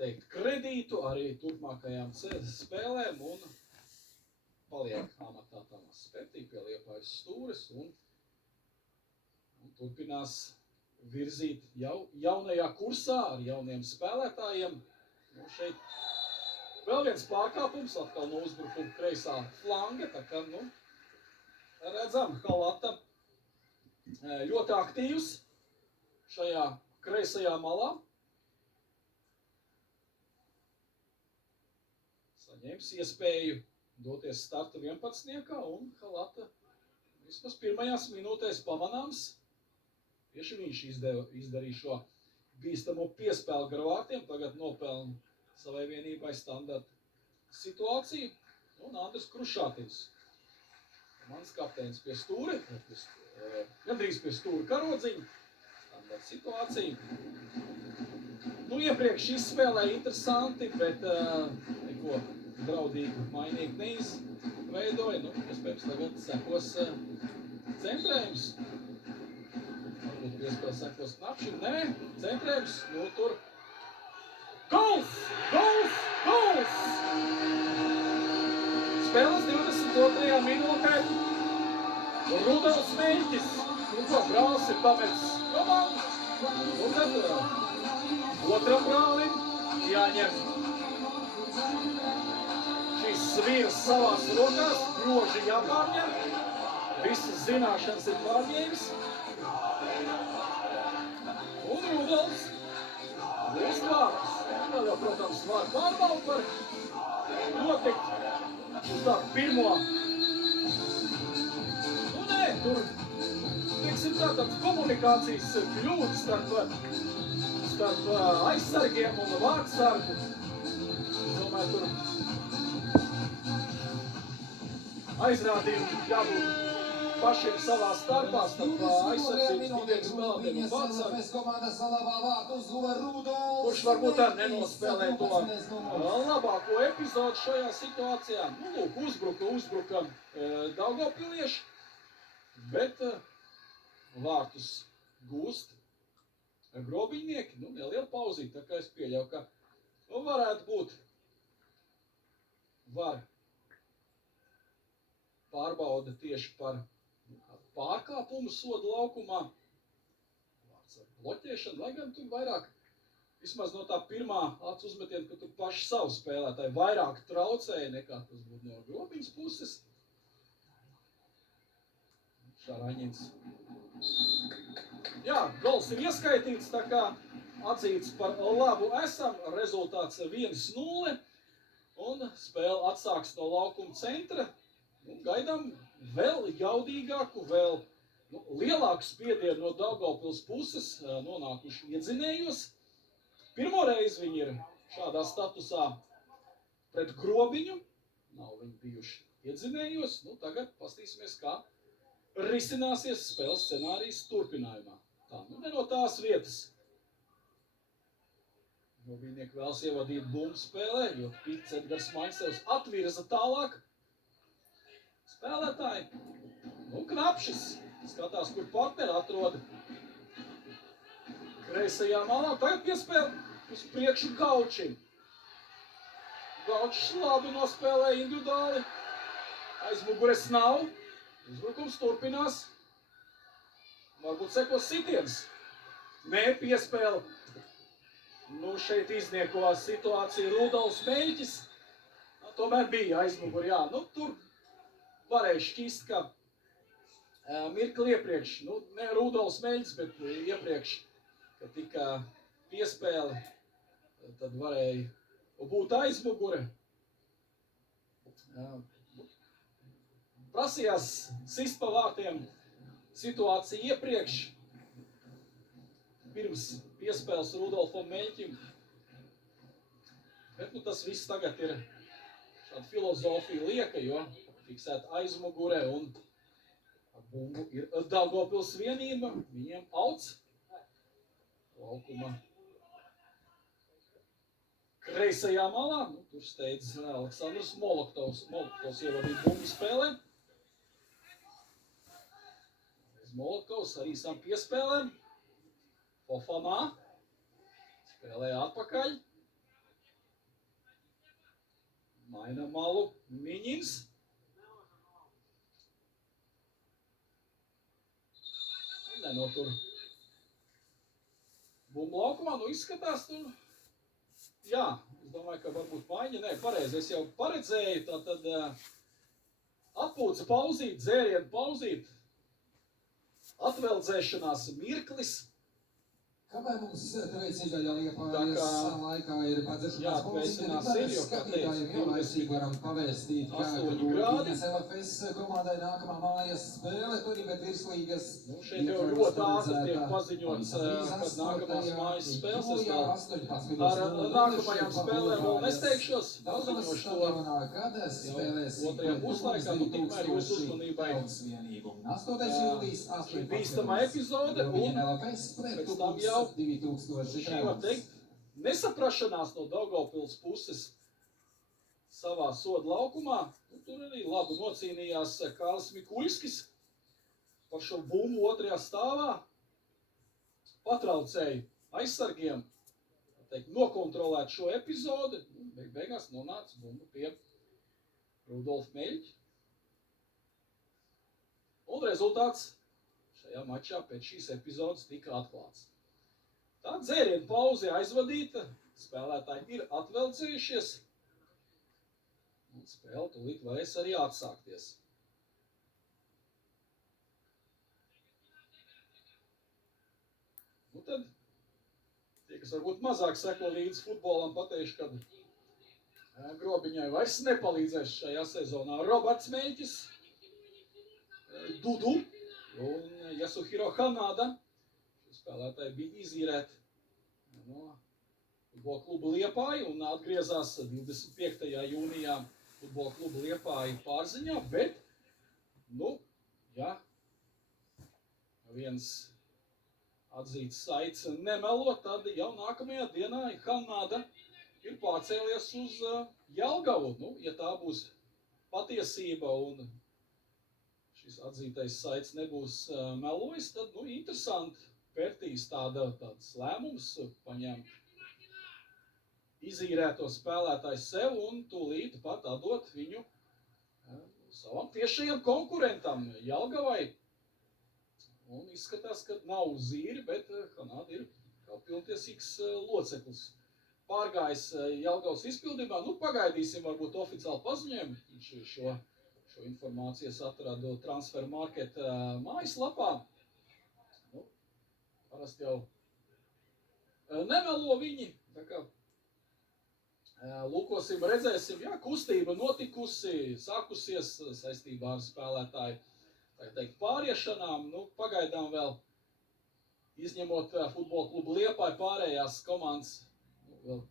teikt, kredītu arī turpmākajām spēlēm un paliek amatā Tamas Spetī pie Liepājas stūres un turpinās virzīt jaunajā kursā ar jauniem spēlētājiem. Nu, šeit vēl viens pārkāpums, atkal no uzbrukuma kreisā flanga, tā kā, nu, redzam, Halata ļoti aktīvs šajā kreisajā malā. Saņēmis iespēju doties starta 11. un Halata vismaz pirmajās minūtēs pamanāms. Tieši viņš izdarīja šo bīstamo piespēli gar vārtiem, tagad nopelna savai vienībai standarta situāciju. Un Andris Krušātins, mans kapteinis pie stūri, gandrīz pie stūra karodziņa, standarta situācija. Nu, iepriekš izspēlēja interesanti, bet neko draudīgu mainīgi neizveidoja. Nu, iespējams, tagad sekos centrējums. Varbūt piespēle sekos knapši. Nē, centrējums, nu tur. Gols! Gols! Gols! Spēles 22. minūtē. Rudolfs Meļķis. Un ko brālis ir pametis komandu. Un tad otram brālim jāņem šīs svīras savās rokās, groži jāpārņem. Visas zināšanas ir pārņēmis. Un Rudolfs būs vārds. Vēl jau, protams, var pārbaudu par notikt uz tā pirmo. Nu, nē, tur, teiksim tā, tāds komunikācijas kļūdas starp aizsargiem un vārdsargu. Es domāju, tur aizrādījumi jābūt pašiem savā starpā, starp aizsardzības diviem spēlētiem un vārdsargu. Kurš varbūt arī nenospēlē to labāko epizodu šajā situācijā. Nu, lūk, uzbruka Daugavpilieši, bet vārtus gūst grobiņnieki. Nu, neliela pauzīt, tā kā es pieļauju, ka varētu būt pārbauda tieši par pārkāpumu sodu laukumā. Vārds ar bloķēšanu, lai gan tur vairāk, vismaz no tā pirmā acu uzmetiena, ka tur paši savu spēlētāji vairāk traucēja nekā tas būtu no grobiņas puses. Šaraņins. Jā, gols ir ieskaitīts, tā kā atzīts par labu esam, rezultāts 1-0 un spēle atsāks no laukuma centra. Gaidām vēl jaudīgāku, vēl lielāku spiedienu no Daugavpils puses nonākuši iedzinējos. Pirmo reizi viņi ir šādā statusā pret grobiņu, nav viņi bijuši iedzinējos. Nu, tagad pastīsimies, kā risināsies spēles scenārijas turpinājumā. Tā, nu ne no tās vietas. Grobiņnieki vēlas ievadīt bumbu spēlē, jo Pits Edgars Maņsevs atvirza tālāk. Spēlētāji, nu, Knapšis, skatās, kur partneri atroda kreisajā malā. Tagad piespēle uz priekšu Gaučim. Gaučs labi nospēlē individuāli. Aizmugures nav. Uzbrukums turpinās. Varbūt sekos sitiens. Nē, piespēle. Nu, šeit iznieko situāciju Rudolfs Meļķis. Tomēr bija aizmuguri, jā. Nu, tur varēja šķist, ka mirkli iepriekš, nu, ne Rudolfs Meļķis, bet iepriekš, kad tika piespēle, tad varēja būt aizmugure. Prasījās sist pa vārtiem situāciju iepriekš, pirms piespēles Rudolfam Meļķim. Bet, nu, tas viss tagad ir šāda filozofija lieka, jo fiksēt aizmugure un bumbu ir Daugavpils vienība, viņiem auts laukuma kreisajā malā. Nu, tur steidz Aleksandrs Moloktovs ievadīt bumbu spēlē. Moloktovs ar īsām piespēlēm. Fofamā spēlē atpakaļ. maina malu Miņins. Nenotur bumbu laukumā, nu izskatās tur. Jā, es domāju, ka varbūt maiņa, nē, pareizi, es jau paredzēju, tātad atpūca pauzīt, dzērienu pauzīt, atveldzēšanās mirklis. Kamēr mums veicīgajā Liepājas laikā ir padzeršanās pauzīte, tad skatītājiem jau laicīgi varam pavēstīt, ka Rūpīņas LFS komandai nākamā mājas spēle Turīgad virslīgas. Šeit jau ļoti ātri tiek paziņots, kad nākamās mājas spēles. Es vēl ar nākamajām spēlēm vēl nesteigšos. Paziņošu to jau otrajā puslaikā, nu tikmēr jūsu uzmanībai. 8. jūlijas, 18. Bīstama epizode un pēc tam jau šī var teikt nesaprašanās no Daugavpils puses savā soda laukumā. Tur arī labi nocīnījās Kārlis Mikuļskis par šo bumbu otrajā stāvā. Patraucēja aizsargiem nokontrolēt šo epizodi. Beigās nonāca bumba pie Rudolfa Meļķa. Un rezultāts šajā mačā pēc šīs epizodes tika atklāts. Tā dzērienu pauze aizvadīta, spēlētāji ir atveldzējušies, un spēle tūlīt varēs arī atsākties. Nu tad, tie, kas varbūt mazāk seko līdz futbolam, pateikšu, ka Grobiņai vairs nepalīdzēs šajā sezonā Roberts Meļķis, Dudu un Yasuhiro Hanada. Spēlētāji bija izīrēti no futbola kluba Liepāja un atgriezās 25. jūnijā futbola kluba Liepāja pārziņā, bet, nu, ja viens atzīts saits nemelo, tad jau nākamajā dienā Hanada ir pārcēlies uz Jelgavu. Nu, ja tā būs patiesība un šis atzītais saits nebūs melojis, tad, nu, interesanti pērtīs tāds lēmums, paņemt izīrēto spēlētāju sev un tūlīt pat atdot viņu savam tiešajam konkurentam Jelgavai. Un izskatās, ka nav zīri, bet Hanada ir kā pilntiesīgs loceklis. Pārgājis Jelgavas izpildījumā, nu pagaidīsim varbūt oficiāli paziņojumu. Viņš šo informācijas atradu Transfermarket mājaslapā. Nu, parasti jau nemelo viņi, tā kā lūkosim, redzēsim, jā, kustība notikusi, sākusies saistībā ar spēlētāju, tā teikt, pāriešanām, nu, pagaidām vēl, izņemot futbola klubu Liepāju, pārējās komandas, nu, vēl